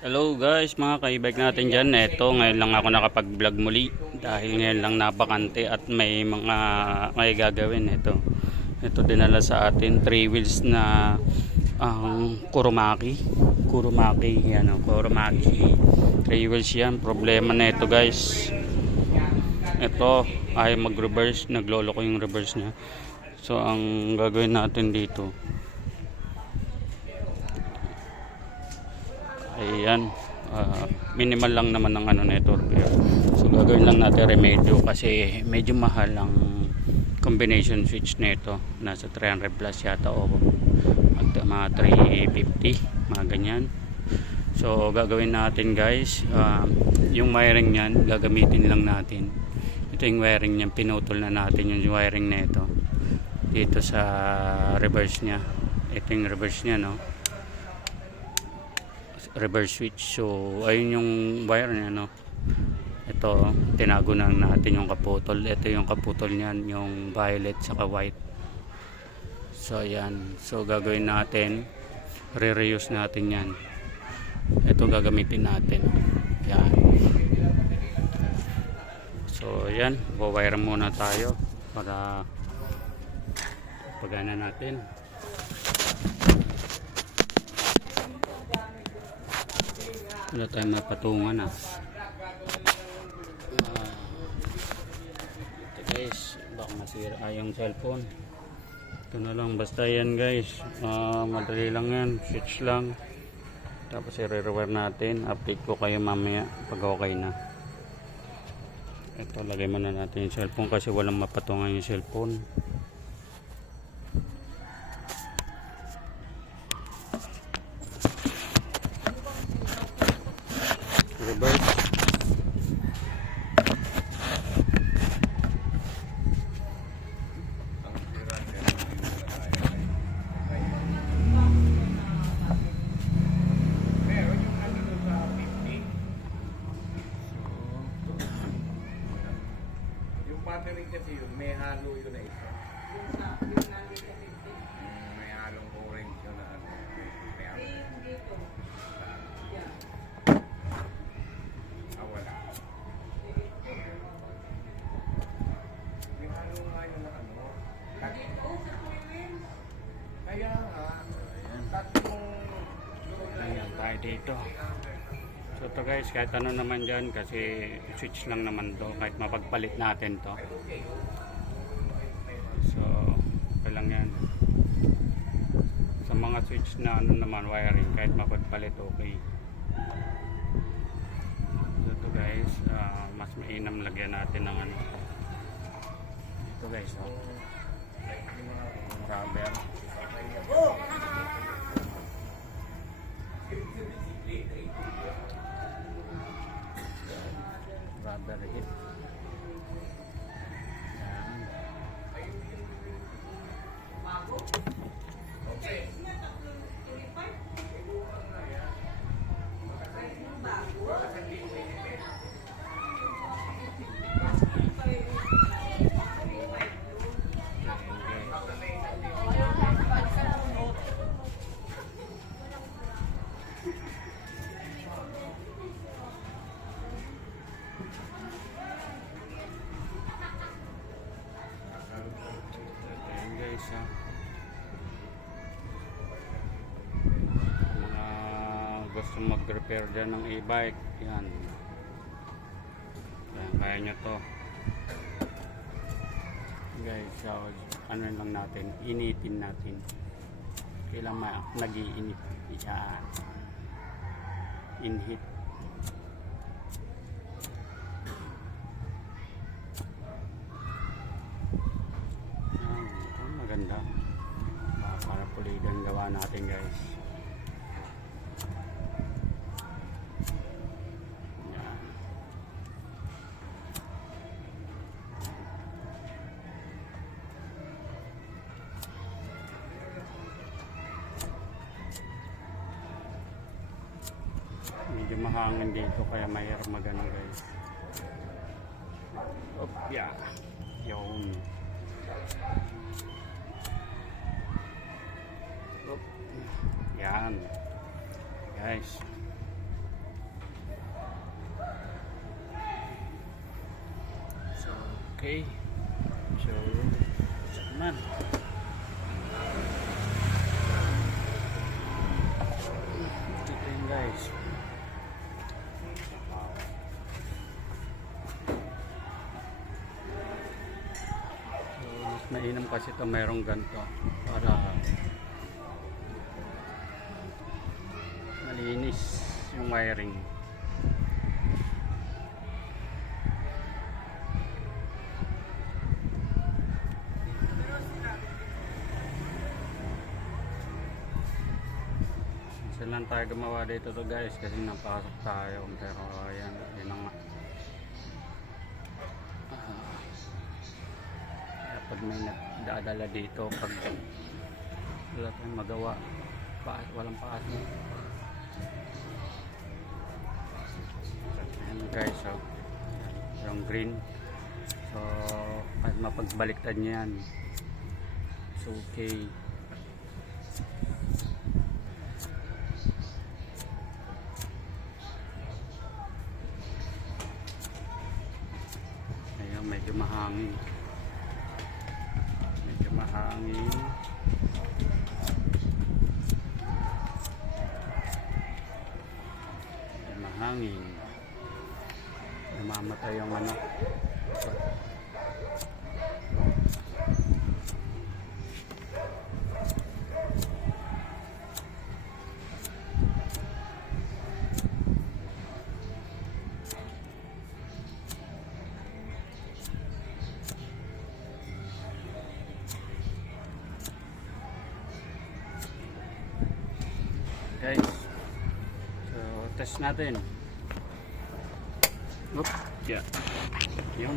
Hello guys, mga kaibag natin dyan. Eto, ngayon lang ako nakapag-vlog muli dahil ngayon lang napakante at may mga may gagawin. Ito dinala sa atin 3 wheels na Kurumaki. Kurumaki 3 wheels yan. Problema na ito guys, ito ay mag-reverse, naglolo ko yung reverse niya. So ang gagawin natin dito, ayan, minimal lang naman ng ano nito. So gagawin lang natin remedyo kasi medyo mahal ang combination switch nito. Nasa 300 plus yata o mga 350, mga ganyan. So gagawin natin guys, yung wiring niyan gagamitin lang natin. Ito yung wiring niyan, pinutol na natin yung wiring nito dito sa reverse niya. Ito yung reverse niya, no, reverse switch. So ayun yung wire niya, no. Ito tinago na natin yung kaputol. Ito yung kaputol niyan, yung violet saka white. So ayan, so gagawin natin, re-reuse natin yan. Ito gagamitin natin, yan. So ayan, wire muna tayo para pagana natin. Wala tayong mapatungan ito guys, baka masira yung cellphone. Ito na lang, basta yan guys, madali lang yan, switch lang, tapos i-rewire natin. Update ko kayo mamaya pag okay na. Ito, lagay muna natin yung cellphone kasi walang mapatungan yung cellphone. Reverse. Yung battery kasi yun, may halo yun na isa. May halong orange yun na ano. May halo. Wala. May halo nga yun na ano. Kaya nga, tatlong Ayan tayo dito. So ito guys, kahit ano naman dyan kasi switch lang naman to, kahit mapagpalit natin to. So okay lang yan. Sa mga switch na ano naman wiring, kahit mapagpalit okay. So ito guys, mas mainam lagyan natin ng ano. Ito guys, rubber. Rubber hit. Ayan guys, mga gusto mag-repair dyan ng e-bike, yan. Kaya nyo to guys. So ano lang natin, initin natin. Kailangan nag-iinit yan, in-heat. Maganda, para pulidan gawa natin guys. Yan. Medyo mahangin dito kaya mahirap magano guys. Yeah. Yun. Yan guys, Okay. So, check naman. Ito yun guys. So, mas mainam kasi ito mayroong ganito para malinis yung wiring. Isa lang tayo gumawa dito to guys kasi napasok tayo pero ayan, yun na nga. Pag may nagdadala dito, pag wala tayong magawa, walang paas mo. Ayan guys, so yung green, so kahit mapagbaliktad niya yan, it's okay. Ayan, medyo mahangin. Mahangin. Mahangin. Namamatay yung ano. Guys, so test natin. Oop, yeah. Yung